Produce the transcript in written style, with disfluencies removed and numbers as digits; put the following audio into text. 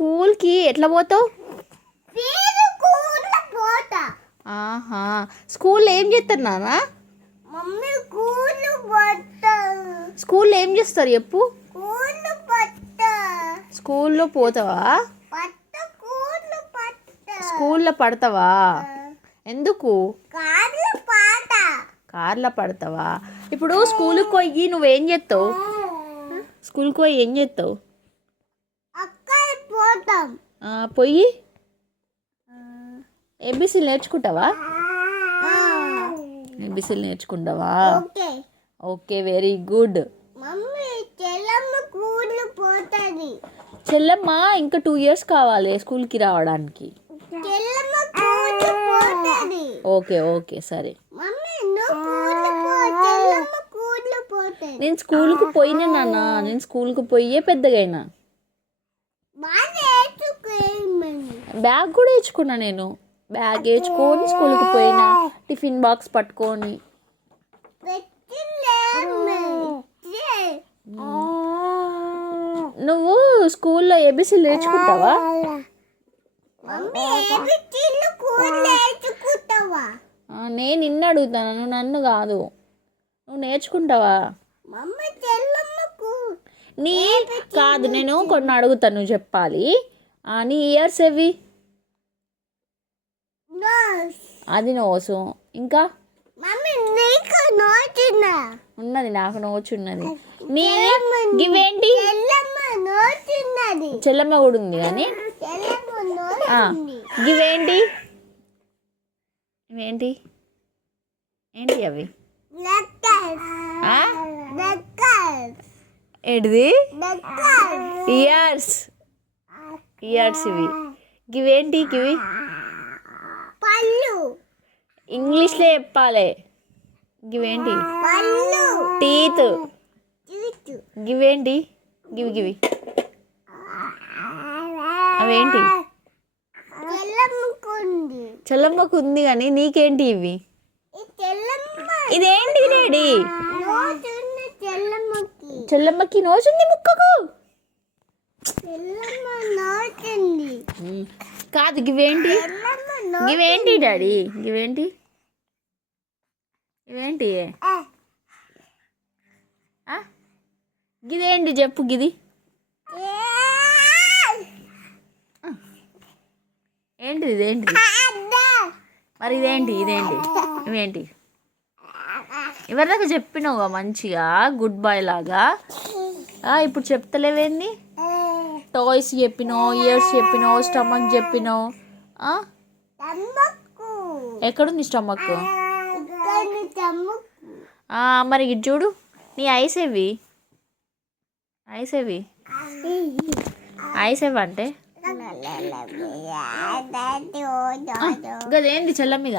స్కూల్కి ఎట్లా పోతావు? ఆహా, స్కూల్లో ఏం చేస్తారు నాన్న? స్కూల్లో ఏం చేస్తారు చెప్పు? స్కూల్లో పోతావా? స్కూల్లో పడతావా? ఎందుకు? కార్లో పడతావా? ఇప్పుడు స్కూల్కి పోయి నువ్వేం చేస్తావు? స్కూల్కి పోయి ఏం చేస్తావు? పోయి ఏబీసీలు నేర్చుకుంటావా? ఏబీసీలు నేర్చుకుంటావా? Okay, very good. చెల్లమ్మ ఇంకా 2 years కావాలి స్కూల్కి రావడానికి. ఓకే ఓకే సరే. నేను స్కూల్కి పోయినా నాన్న, నేను స్కూల్కి పోయే పెద్దగైనా. బ్యాగ్ కూడా వేసుకున్నా, నేను బ్యాగ్ వేసుకొని స్కూల్కి పోయినా, టిఫిన్ బాక్స్ పట్టుకొని. నువ్వు స్కూల్లో ఏబీసీలు నేర్చుకుంటావా? నేను నిన్ను అడుగుతాను, నువ్వు నన్ను కాదు. నువ్వు నేర్చుకుంటావా? నీ కాదు, నేను కొన్ని అడుగుతాను, నువ్వు చెప్పాలి. నీ ఇయర్స్ ఏవి? అది నోసు. ఇంకా ఉన్నది, నాకు నోచు ఉన్నది. నీ ఇవేంటి? చెల్లమ్మ కూడా ఉంది కానీ ఇవేంటి? ఇవేంటి? ఏంటి అవి? ఏంటిది? ఇయర్స్. ఇయర్స్ ఇవి. ఇవేంటి? ఇవి ఇంగ్లీష్లో చెప్పాలి. ఇవేంటి? టీత్. ఇవేంటి? గివి అవేంటి? చెల్లమ్మకు ఉంది కానీ నీకేంటి ఇవి? ఇదేంటి డాడీ? చెల్లమ్మకి నోచుంది ముక్కకు. కాదు, ఇవేంటి? ఇవేంటి డాడీ? ఇవేంటి? ఇవేంటి? గిదేంటి చెప్పు? గిది ఏంటిది? ఇదేంటిది? మరి ఇదేంటి? ఇవేంటి? ఎవరిదాకా చెప్పినావుగా మంచిగా, గుడ్ బాయ్ లాగా. ఇప్పుడు చెప్తలేవేంది? టాయ్స్ చెప్పినావు, ఇయర్స్ చెప్పినావు, స్టమక్ చెప్పినావు. ఎక్కడుంది స్టమక్? మరి ఇటు చూడు, నీ ఐస్ ఏవి? ఐస్ ఏవి? ఐస్ ఏవి అంటే గదేంది చెల్ల మీద?